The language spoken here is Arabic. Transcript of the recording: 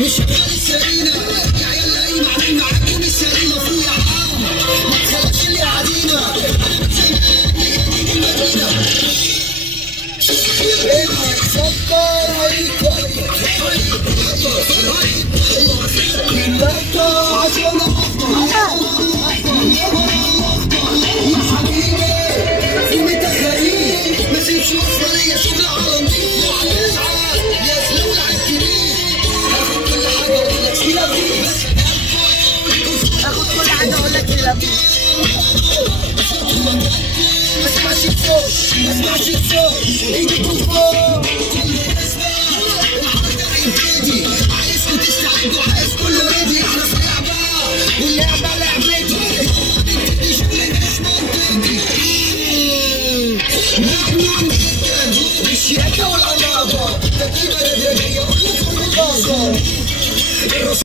مش غالي سرينا يا عيال لاقيين عاملين معاكم السرينا فوق يا عم ما تخليش اللي قاعدينا انا بتسمعني المدينه ابنك سكر هيكويس انت عشان يا حبيبي في متخيل ما تمشيش وصليه شغل على نضيف وهتزعل يا زلمه اخد كل حاجه اقول لك كده. ما اسمعش الصوت ما اسمعش الصوت ايدك فوق الحركه هيبتدي عايزكم تستعدوا عايز كله ريدي احنا في لعبه واللعبه لعبتي انت شغل مش منطقي نحن جدا بالشياكه والعنابه تركيبه لدنيا وكل الرصاصه